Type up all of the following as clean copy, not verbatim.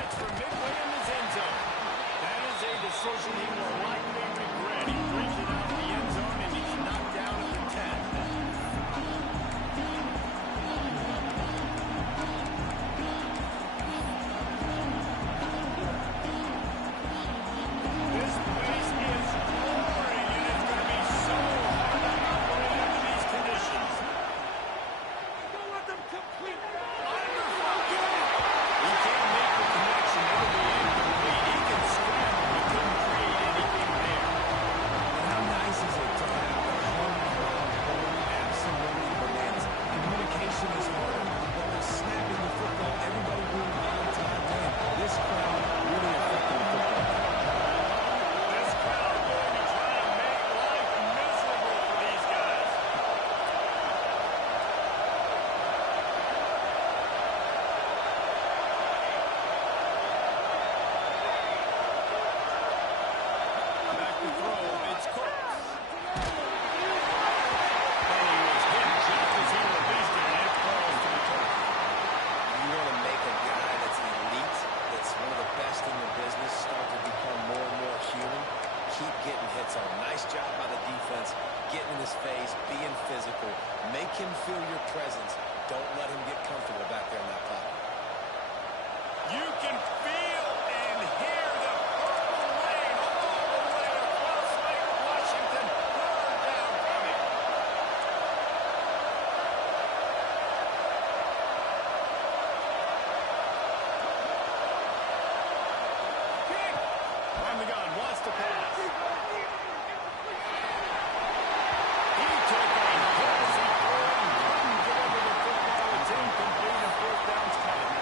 catch from midway in his end zone. That is a decision he will likely regret. He brings it out of the end zone, and he's knocked down at the 10. This place is roaring, and it's going to be so hard to operate under these conditions. Don't let them complete. He can't make the connection. It'll be incomplete. He can scramble. He couldn't create anything there. And how nice is it to have the home crowd going absolutely bananas? Communication is harder, but with snapping the football, everybody being on time, man, this crowd really affecting the football. This crowd going to try and make life miserable for these guys. Back to throw, it's Cooks. And he was hit just as he released it, and it falls to the turf. You want to make a guy that's elite, that's one of the best in the business, start to become more and more human. Keep getting hits on. Nice job by the defense, getting in his face, being physical. Make him feel your presence. Don't let him get comfortable back there in that pocket. You can feel and hear the purple rain all the way across Lake Washington. Pour down from it. Kick! From the gun, wants to pass. He took a crazy throw and couldn't deliver the football. It's incomplete and fourth down's coming.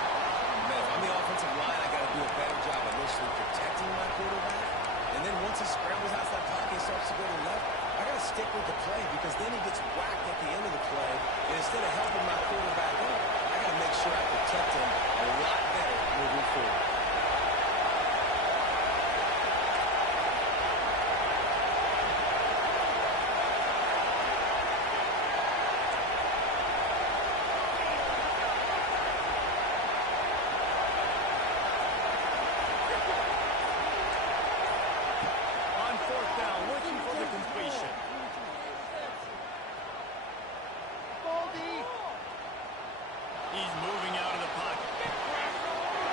Man, if I'm the offensive line, I got to do a better job initially protecting my quarterback. And then once he scrambles out that pocket and starts to go to the left, I got to stick with the play because then he gets whacked at the end of the play. And instead of helping my quarterback up, I got to make sure I protect him a lot better moving forward. On fourth down, looking for the completion. He's moving out of the pocket.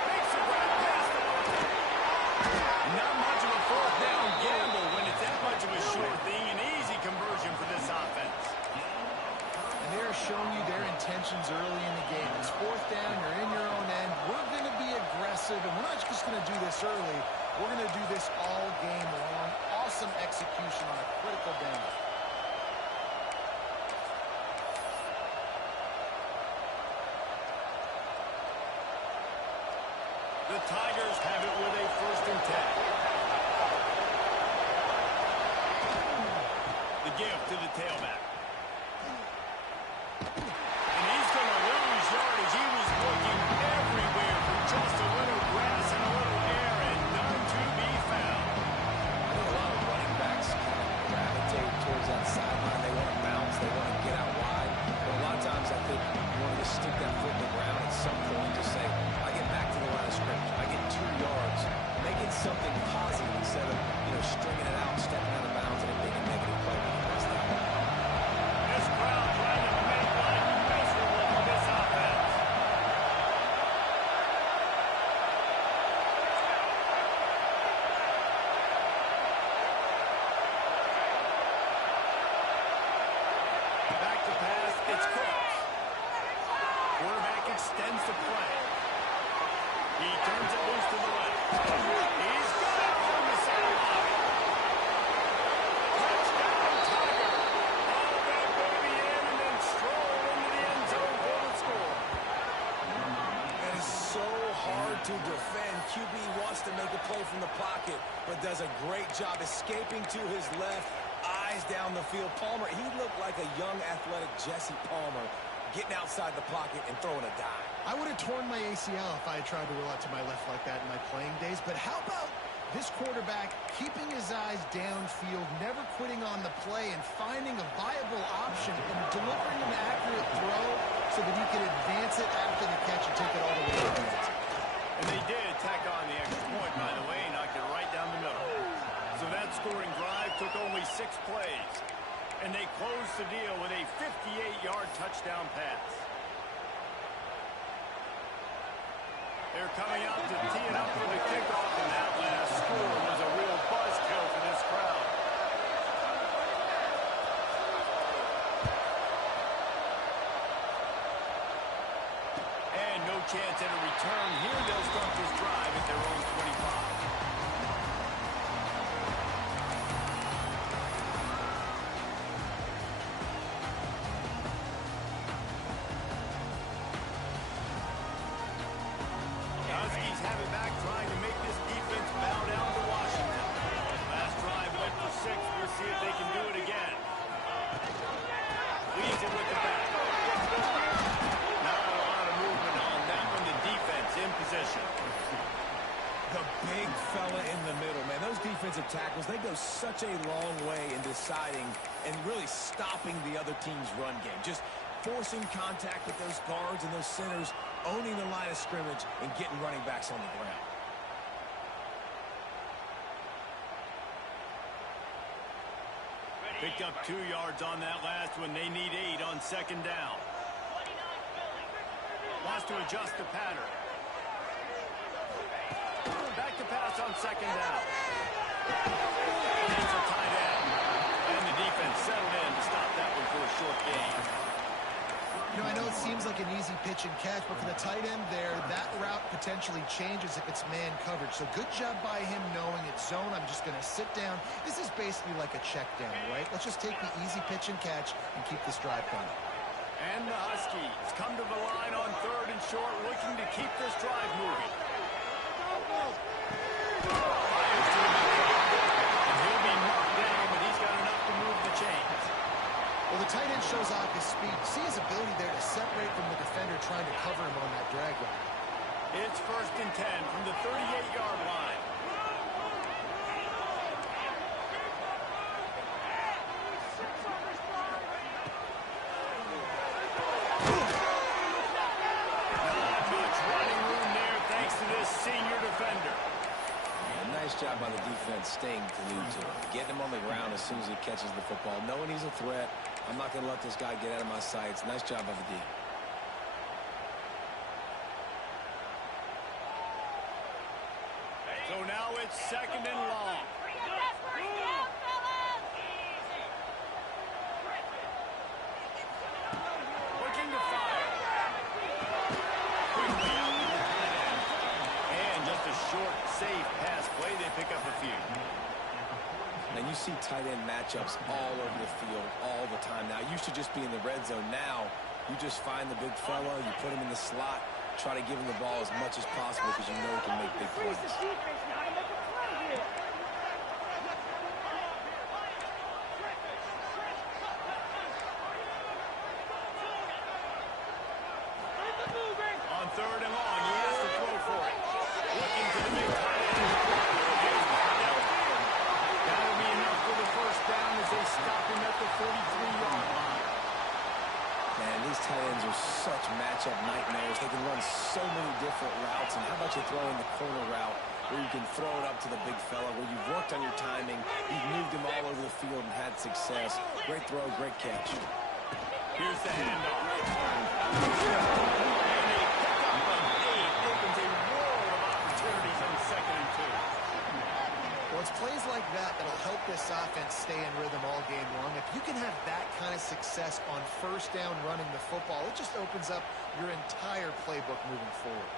Makes a grab past the line. Not much of a fourth down gamble when it's that much of a short thing. An easy conversion for this offense. And they're showing you their intentions early in the game. It's fourth down, you're in your own end. We're going to be aggressive, and we're not just going to do this early. We're going to do this all game long. Awesome execution on a critical down. The Tigers have it with a 1st and 10. The give to the tailback. And he's going to lose yardage. He was looking everywhere for just a little grass and a little air, and none to be found. I think a lot of running backs kind of gravitate towards that sideline. They want to bounce. They want to get out wide. But a lot of times I think you want to just stick that foot in the ground at some point. Just say, I get back to the line of scrimmage. I get 2 yards. Make it something positive instead of, stringing it out, stepping out of bounds, and it being a negative play when you pass that way. This crowd trying to make life miserable for this offense. Back to pass, it's Cooks. Quarterback extends the play. He turns it loose to the left. He's got it from the sideline. Touchdown, Tiger. All that baby in and then stroll into the end zone for the score. It is so hard to defend. QB wants to make a play from the pocket, but does a great job escaping to his left, eyes down the field. Palmer, he looked like a young, athletic Jesse Palmer, getting outside the pocket and throwing a dime. I would have torn my ACL if I had tried to roll out to my left like that in my playing days. But how about this quarterback keeping his eyes downfield, never quitting on the play, and finding a viable option and delivering an accurate throw so that he can advance it after the catch and take it all the way to the end. And they did. tack on the extra point, by the way, knocked it right down the middle. So that scoring drive took only 6 plays. And they closed the deal with a 58-yard touchdown pass. They're coming out to tee it up for the kickoff, and that last score was a real buzzkill for this crowd. And no chance at a return here. They'll start this drive at their own 25. Defensive tackles, they go such a long way in deciding and really stopping the other team's run game. Just forcing contact with those guards and those centers, owning the line of scrimmage, and getting running backs on the ground. Picked up 2 yards on that last one. They need 8 on second down. Wants to adjust the pattern. Back to pass on second down. Needs a tight end. And the defense settled in to stop that one for a short gain. You know, I know it seems like an easy pitch and catch, but for the tight end there, that route potentially changes if it's man coverage. So good job by him knowing it's zone. I'm just going to sit down. This is basically like a check down, right? Let's just take the easy pitch and catch and keep this drive going. And the Huskies come to the line on 3rd and short, looking to keep this drive moving. Fires to the middle. And he'll be knocked down, but he's got enough to move the chains. Well, the tight end shows off his speed. See his ability there to separate from the defender trying to cover him on that drag route. It's 1st and 10 from the 38-yard line. Not much running room there thanks to this senior defender. Nice job by the defense staying glued to him. Getting him on the ground as soon as he catches the football. Knowing he's a threat. I'm not going to let this guy get out of my sights. Nice job by the D. So now it's 2nd and long. Looking to fire. Quickly out to the tight end. And just a short, safe pass play. They pick up a few. And you see tight end matchups all over the field all the time. Now, it used to just be in the red zone. Now, you just find the big fella, you put him in the slot, try to give him the ball as much as possible because you know he can make big plays. On 3rd and long, he has to throw for it. Looking to the big tight end. That'll be enough for the 1st down as they stop him at the 43-yard line. Man, these tight ends are such matchup nightmares. They can run so many different routes. And how about you throw in the corner route where you can throw it up to the big fella, where you've worked on your timing, you've moved him all over the field and had success. Great throw, great catch. Here's the handoff. And a pickup of 8 opens a world of opportunities on 2nd and 2. Well, it's plays like that that'll help this offense stay in rhythm all game long. If you can have that kind of success on 1st down running the football, it just opens up your entire playbook moving forward.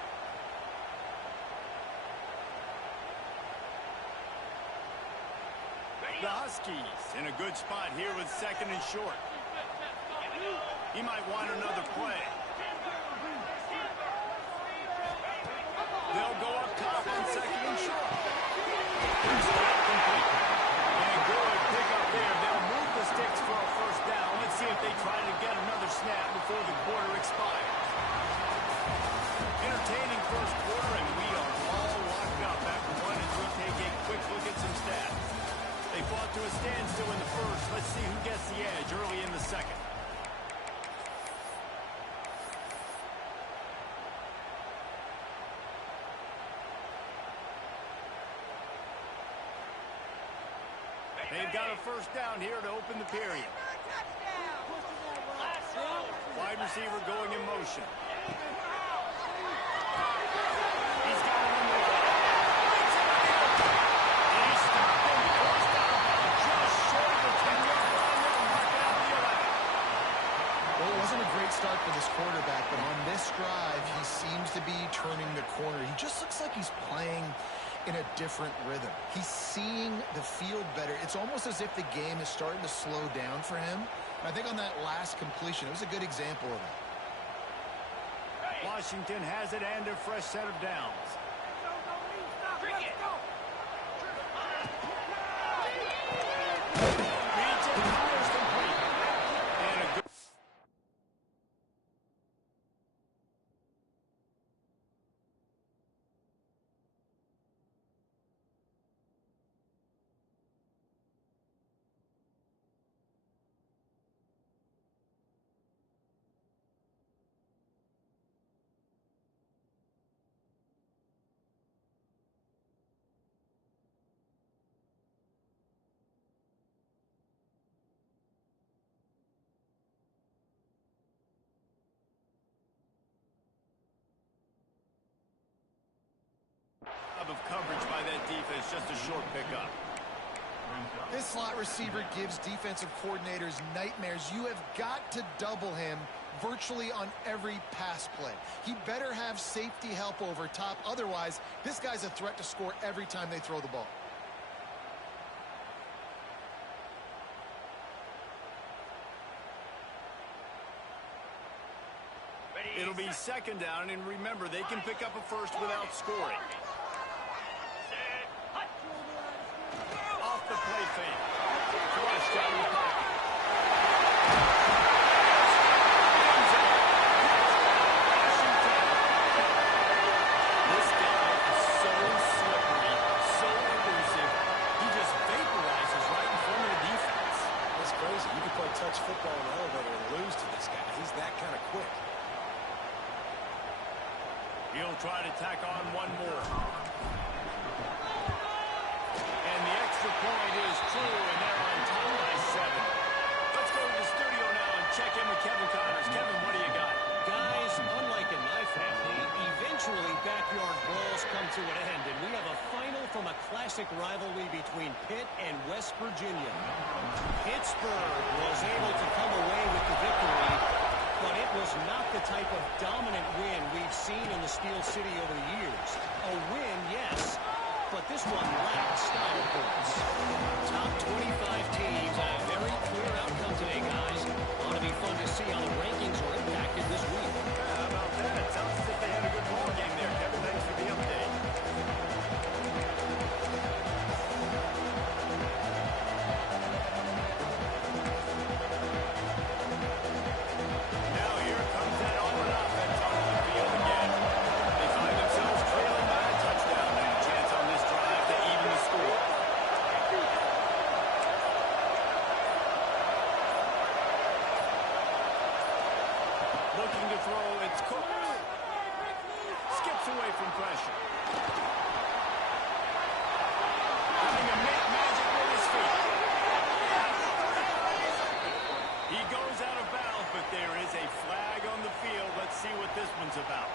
The Huskies in a good spot here with 2nd and short. He might want another play. They'll go up top on 2nd and short. And good pickup there. They'll move the sticks for a 1st down. Let's see if they try to get another snap before the quarter expires. Entertaining 1st quarter, and we are all locked up after one as we take a quick look at some stats. They fought to a standstill in the 1st. Let's see who gets the edge early in the 2nd. they've got a first down here to open the period. Wide receiver going in motion. He's got it on the way. He's stopped him. First down by just short of the 10-yard line. They'll mark it out the 11. Well, it wasn't a great start for this quarterback, but on this drive, he seems to be turning the corner. He just looks like he's playing in a different rhythm. He's seeing the field better. It's almost as if the game is starting to slow down for him. I think on that last completion, it was a good example of that. Washington has it and a fresh set of downs. Beats it, fires complete. And a good of coverage by that defense, just a short pickup. This slot receiver gives defensive coordinators nightmares. You have got to double him virtually on every pass play. He better have safety help over top. Otherwise, this guy's a threat to score every time they throw the ball. It'll be second down, and remember, they can pick up a first without scoring. Off the play fake. Flushed out of the pocket. This guy is so slippery, so elusive. He just vaporizes right in front of the defense. That's crazy. You can play touch football in the elevator and lose to this guy. He's that kind of quick. He'll try to tack on one more. And the extra point is true, and they're on top by 7. Let's go to the studio now and check in with Kevin Connors. Kevin, what do you got? Guys, unlike in my family, eventually backyard brawls come to an end, and we have a final from a classic rivalry between Pitt and West Virginia. Pittsburgh was able to come away with the victory, but it was not the type of dominant win we've seen in the Steel City over the years. A win, yes, but this one lacked style points. Top 25 teams, a very clear outcome today, guys. Ought to be fun to see how the rankings are impacted this week. How about that? Sounds as if they had a good ball game there. Kevin, thanks for the update. Now here comes that Auburn offense on the field again. They find themselves trailing by a touchdown and a chance on this drive to even the score. Looking to throw, it's Cook. Skips away from pressure. Trying to make magic with his feet. He goes out of bounds, but there is a flag on the field. Let's see what this one's about.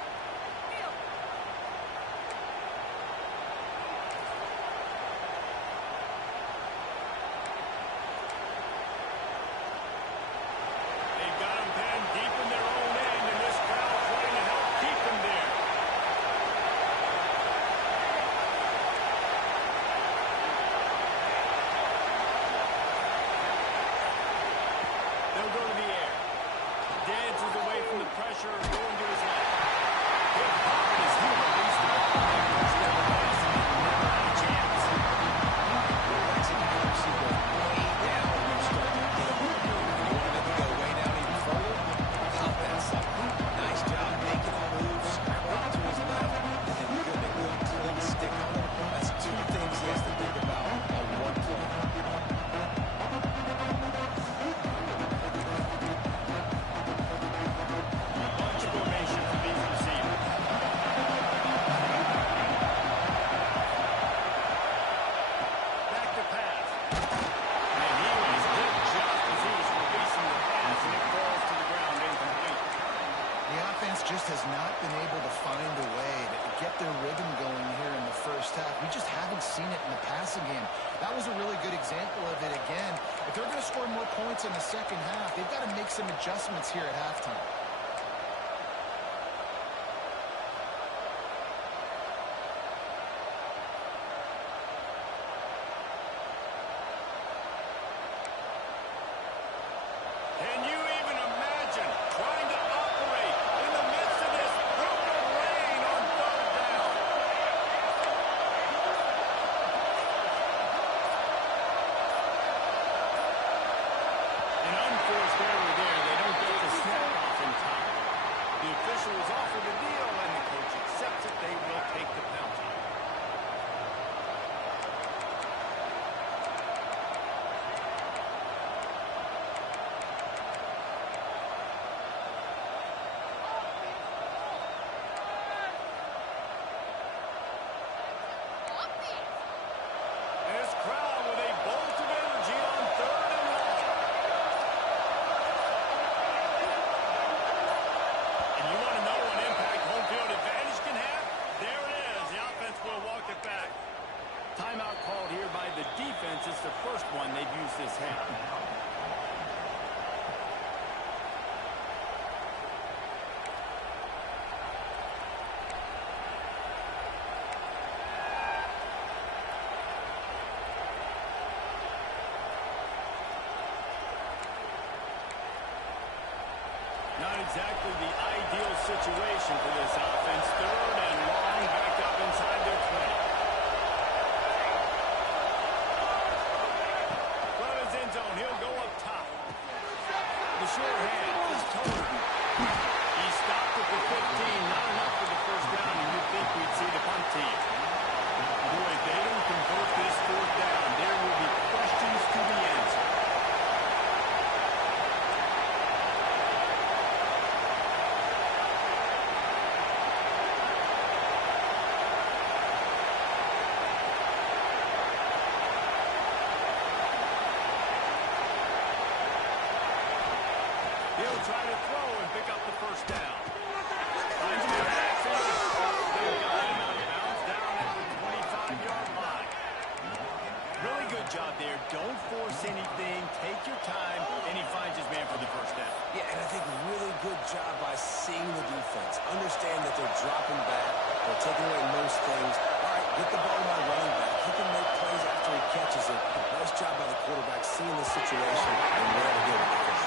They've got him pinned deep in their own end, and this crowd's trying to help keep him there. They'll go to the air. Dances away from the pressure, going to his left. just has not been able to find a way to get their rhythm going here in the first half. We just haven't seen it in the passing game. That was a really good example of it again. If they're going to score more points in the second half, they've got to make some adjustments here at halftime. Can you even imagine trying to operate in the midst of this brutal rain on third down? An unforced error there. They don't get the snap off in time. The official is offered a deal, and the coach accepts it. They will take the penalty. This crowd with a bolt of energy on third and long. And you want to know what impact home field advantage can have? There it is. The offense will walk it back. Timeout called here by the defense. It's the first one they've used this half. Not exactly the ideal situation for this offense. Third and long, back up inside their 20. From his end zone, he'll go up top. The short hand is towed. He stopped at the 15. Not enough for the first down, and you'd think we'd see the punt team. Boy, if they don't convert this fourth down, there will be questions to be answered. He'll try to throw and pick up the first down. Finds the backfield. They've got him out of bounds down at the 25-yard line. Really good job there. Don't force anything. Take your time. And he finds his man for the first down. Yeah, and I think really good job by seeing the defense. Understand that they're dropping back. They're taking away most things. All right, get the ball to my running back. He can make plays after he catches it. Nice job by the quarterback seeing the situation and where to go with the finish.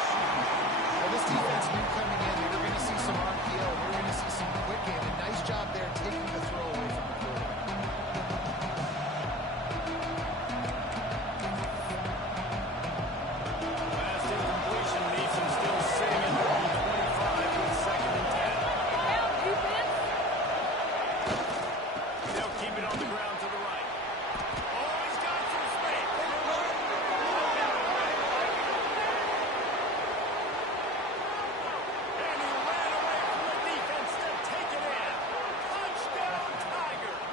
Well, this defense knew coming in, they were going to see some RPO, they were going to see some quick game, and nice job there taking the throw away from the quarterback. Last incompletion leaves him still sitting at their own 25 with second and 10. They'll keep it on the ground to the right. Oh, he's got some space. And he ran away from the defense to take it in. Touchdown, Tigers.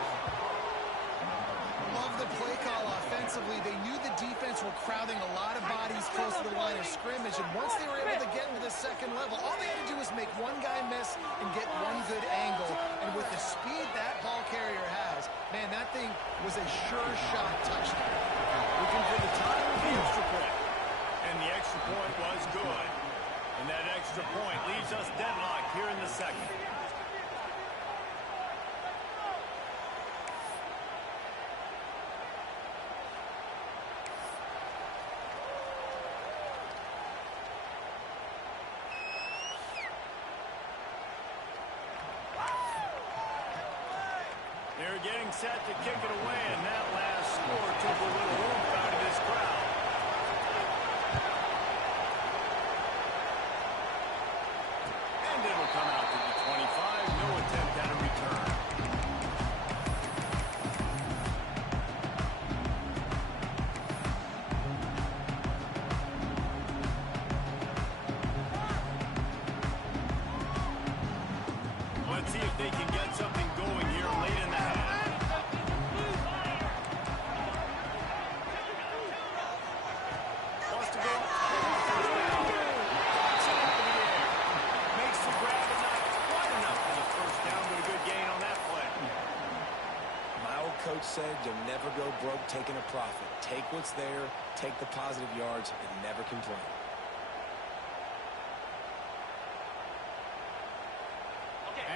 Love the play call offensively. They knew the defense were crowding a lot of bodies close to the line of scrimmage, and once they were able to get into the second level, all they had to do was make one guy miss and get one good angle. And with the speed that ball carrier has, man, that thing was a sure shot touchdown. Looking for the time of the extra point. And the extra point was good. And that extra point leaves us deadlocked here in the second. They're getting set to kick it away, and that last score took a little oomph out of this crowd. And it'll come out to the 25. No attempt at a return. Let's see if they can get something going here late in the half. Wants to go. Makes the grab and not quite said, you'll never go broke taking a profit. Take what's there, take the positive yards, and never complain.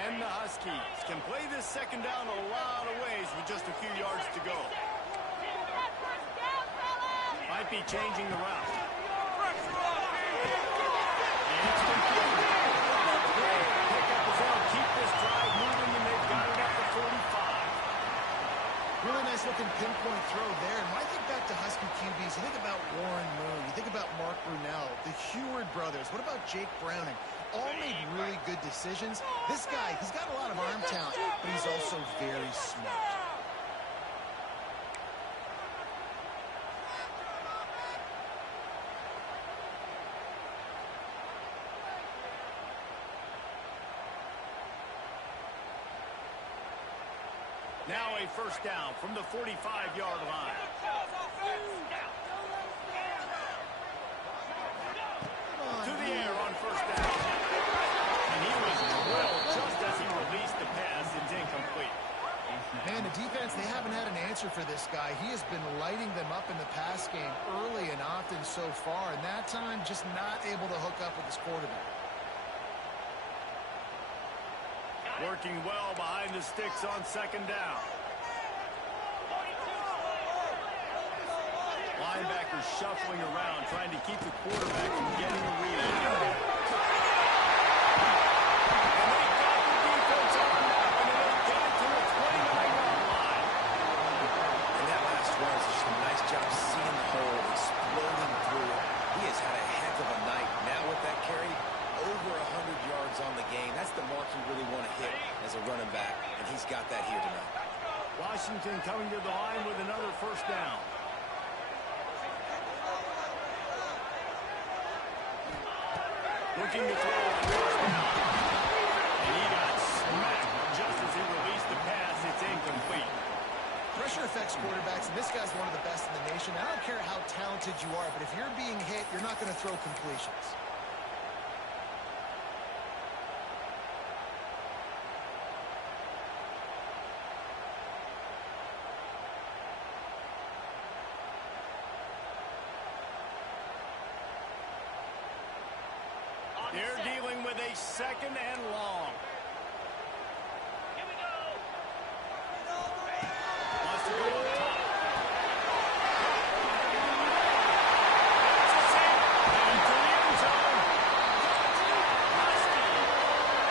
And the Huskies can play this second down a lot of ways with just a few yards to go. Might be changing the route. Keep this drive moving, and they've got it up to 45. Really nice looking pinpoint throw there. And when I think back to Husky QBs, you think about Warren Moon, you think about Mark Brunell, the Heward brothers. What about Jake Browning? All made really good decisions. This guy, he's got a lot of arm talent, but he's also very smart. Now a first down from the 45-yard line. To the air on first down. And he was drilled just as he released the pass. It's incomplete. Man, the defense, they haven't had an answer for this guy. He has been lighting them up in the pass game early and often so far, and that time just not able to hook up with his quarterback. Working well behind the sticks on second down. Linebackers shuffling around, trying to keep the quarterback from getting a read. And they got the defense on that one, and they get it to the 29-yard line. And that last run is just a nice job seeing the hole, exploding through it. He has had a heck of a night. Now with that carry, over 100 yards on the game. That's the mark you really want to hit as a running back, and he's got that here tonight. Washington coming to the line with another first down. Looking to throw on first down. And he got smacked just as he released the pass. It's incomplete. Pressure affects quarterbacks, and this guy's one of the best in the nation. I don't care how talented you are, but if you're being hit, you're not going to throw completions. They're dealing with a second and long. Wants to go up top. Into the end zone. Husky.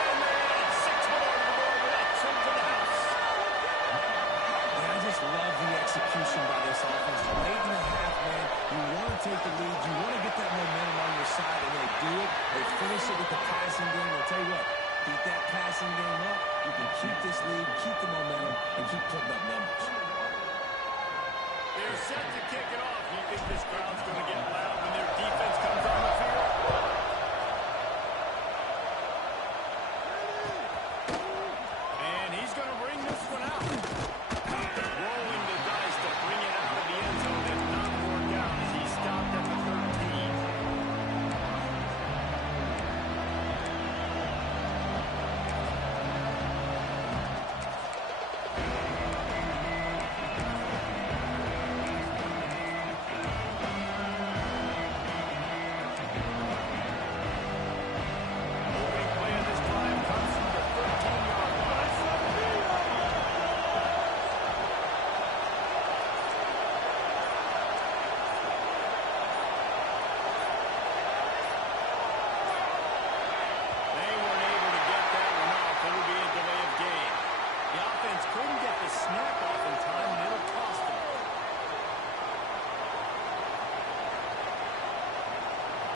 And they add 6 more to the board with that trip to the house. And I just love the execution by this offense. Late in the half, man, you want to take the lead. You want to get that momentum on your side, and they do it. They finish it with the passing game. I'll tell you what, keep that passing game up. You can keep this lead, keep the momentum, and keep putting up numbers. They're set to kick it off. You think this crowd's going to get loud when their defense comes on the